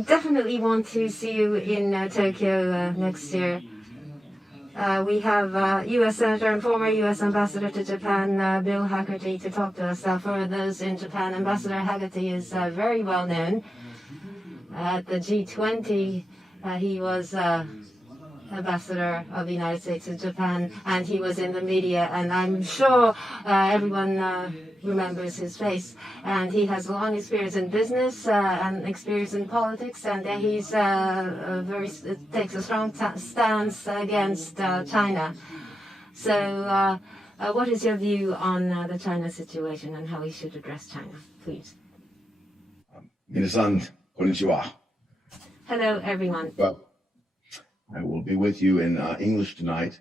we definitely want to see you in Tokyo next year. We have U.S. Senator and former U.S. Ambassador to Japan, Bill Hagerty, to talk to us. For those in Japan, Ambassador Hagerty is very well known. At the G20, he was ambassador of the United States to Japan, and he was in the media, and I'm sure everyone remembers his face. And he has long experience in business and experience in politics, and he's takes a strong stance against China. So what is your view on the China situation and how we should address China, please? 皆さん、こんにちは. Hello, everyone. Well, I will be with you in English tonight.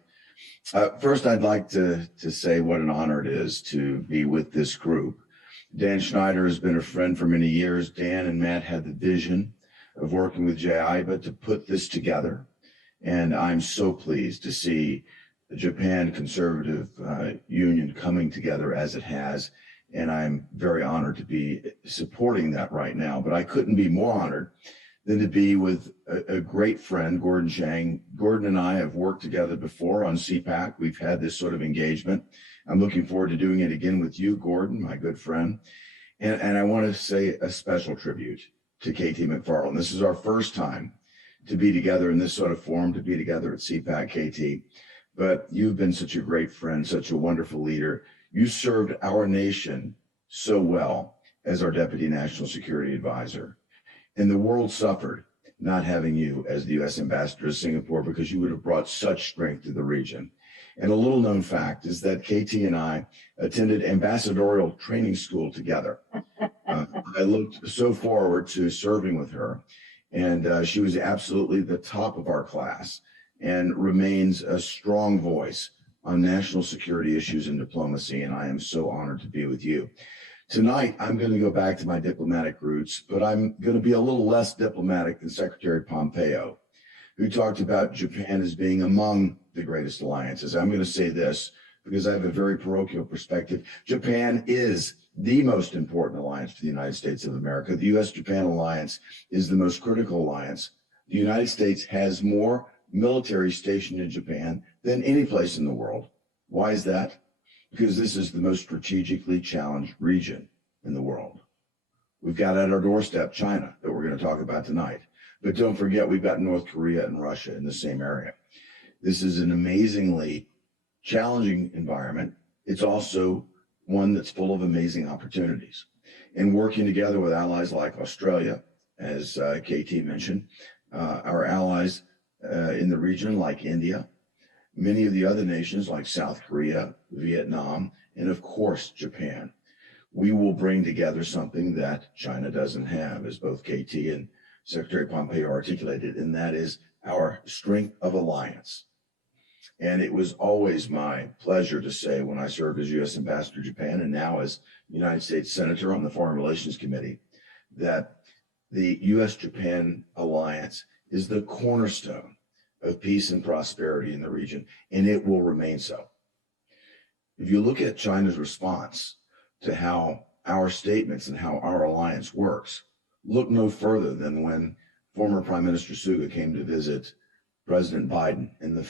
First, I'd like to say what an honor it is to be with this group. Dan Schneider has been a friend for many years. Dan and Matt had the vision of working with JAIBA to put this together. And I'm so pleased to see the Japan Conservative Union coming together as it has. And I'm very honored to be supporting that right now. But I couldn't be more honored than to be with a great friend, Gordon Chang. Gordon and I have worked together before on CPAC. We've had this sort of engagement. I'm looking forward to doing it again with you, Gordon, my good friend. And I want to say a special tribute to KT McFarland. This is our first time to be together in this sort of forum, to be together at CPAC, KT. But you've been such a great friend, such a wonderful leader. You served our nation so well as our Deputy National Security Advisor. And the world suffered not having you as the U.S. Ambassador to Singapore, because you would have brought such strength to the region. And a little known fact is that KT and I attended ambassadorial training school together. I looked so forward to serving with her, and she was absolutely the top of our class and remains a strong voice on national security issues and diplomacy. And I am so honored to be with you. Tonight, I'm going to go back to my diplomatic roots, but I'm going to be a little less diplomatic than Secretary Pompeo, who talked about Japan as being among the greatest alliances. I'm going to say this because I have a very parochial perspective. Japan is the most important alliance to the United States of America. The U.S.-Japan alliance is the most critical alliance. The United States has more military stationed in Japan than any place in the world. Why is that? Because this is the most strategically challenged region in the world. We've got at our doorstep China that we're going to talk about tonight. But don't forget, we've got North Korea and Russia in the same area. This is an amazingly challenging environment. It's also one that's full of amazing opportunities. And working together with allies like Australia, as KT mentioned, our allies in the region like India, many of the other nations like South Korea, Vietnam, and of course, Japan. We will bring together something that China doesn't have, as both KT and Secretary Pompeo articulated, and that is our strength of alliance. And it was always my pleasure to say, when I served as U.S. Ambassador to Japan and now as United States Senator on the Foreign Relations Committee, that the U.S.-Japan alliance is the cornerstone of peace and prosperity in the region, and it will remain so. If you look at China's response to how our statements and how our alliance works, look no further than when former Prime Minister Suga came to visit President Biden in the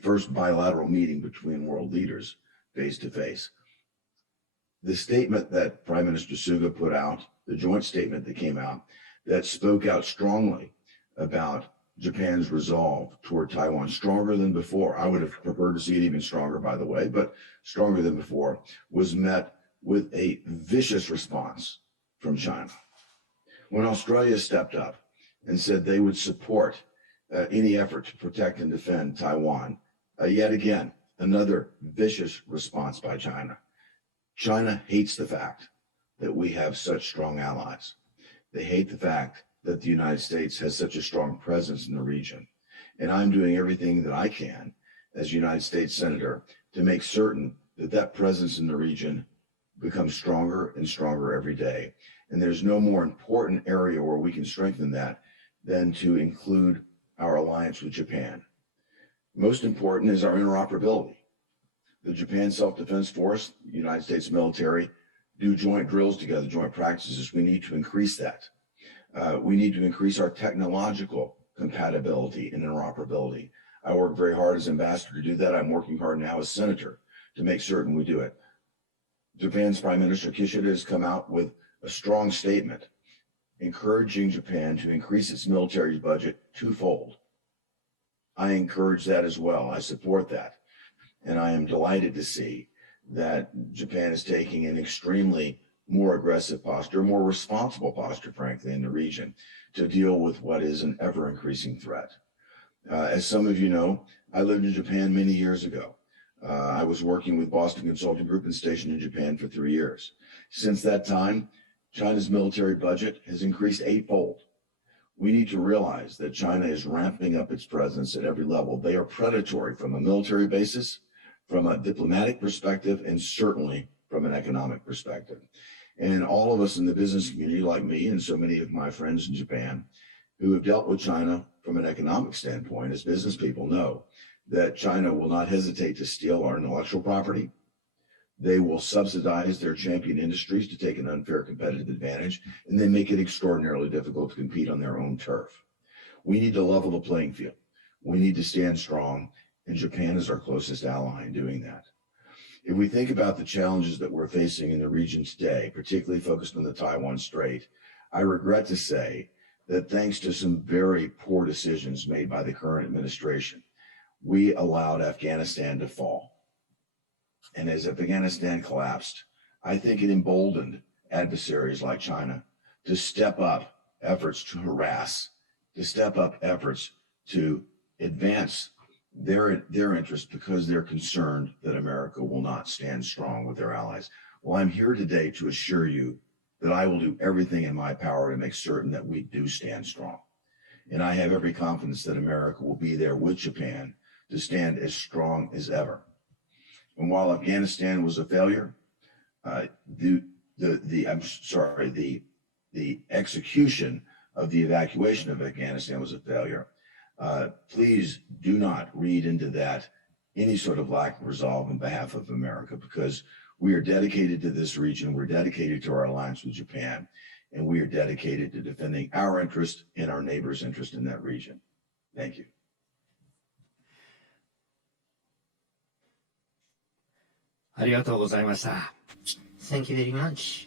first bilateral meeting between world leaders face to face. The statement that Prime Minister Suga put out, the joint statement that came out, that spoke out strongly about Japan's resolve toward Taiwan, stronger than before. I would have preferred to see it even stronger, by the way, but stronger than before, was met with a vicious response from China. When Australia stepped up and said they would support any effort to protect and defend Taiwan, yet again, another vicious response by China. China hates the fact that we have such strong allies. They hate the fact that the United States has such a strong presence in the region. And I'm doing everything that I can as United States Senator to make certain that that presence in the region becomes stronger and stronger every day. And there's no more important area where we can strengthen that than to include our alliance with Japan. Most important is our interoperability. The Japan Self-Defense Force, the United States military, do joint drills together, joint practices. We need to increase that. We need to increase our technological compatibility and interoperability. I work very hard as ambassador to do that. I'm working hard now as senator to make certain we do it. Japan's Prime Minister Kishida has come out with a strong statement encouraging Japan to increase its military budget twofold. I encourage that as well. I support that. And I am delighted to see that Japan is taking an extremely more aggressive posture, more responsible posture, frankly, in the region to deal with what is an ever-increasing threat. As some of you know, I lived in Japan many years ago. I was working with Boston Consulting Group and stationed in Japan for 3 years. Since that time, China's military budget has increased 8-fold. We need to realize that China is ramping up its presence at every level. They are predatory from a military basis, from a diplomatic perspective, and certainly from an economic perspective. And all of us in the business community, like me and so many of my friends in Japan, who have dealt with China from an economic standpoint as business people, know that China will not hesitate to steal our intellectual property. They will subsidize their champion industries to take an unfair competitive advantage, and they make it extraordinarily difficult to compete on their own turf. We need to level the playing field. We need to stand strong, and Japan is our closest ally in doing that. If we think about the challenges that we're facing in the region today, particularly focused on the Taiwan Strait, I regret to say that thanks to some very poor decisions made by the current administration, we allowed Afghanistan to fall. And as Afghanistan collapsed, I think it emboldened adversaries like China to step up efforts to harass, to step up efforts to advance their interests because they're concerned that America will not stand strong with their allies. Well, I'm here today to assure you that I will do everything in my power to make certain that we do stand strong. And I have every confidence that America will be there with Japan to stand as strong as ever. And while Afghanistan was a failure, the execution of the evacuation of Afghanistan was a failure. Please do not read into that any sort of lack of resolve on behalf of America, because we are dedicated to this region, we're dedicated to our alliance with Japan, and we are dedicated to defending our interest and our neighbors' interest in that region. Thank you. ありがとうございました。Thank you very much.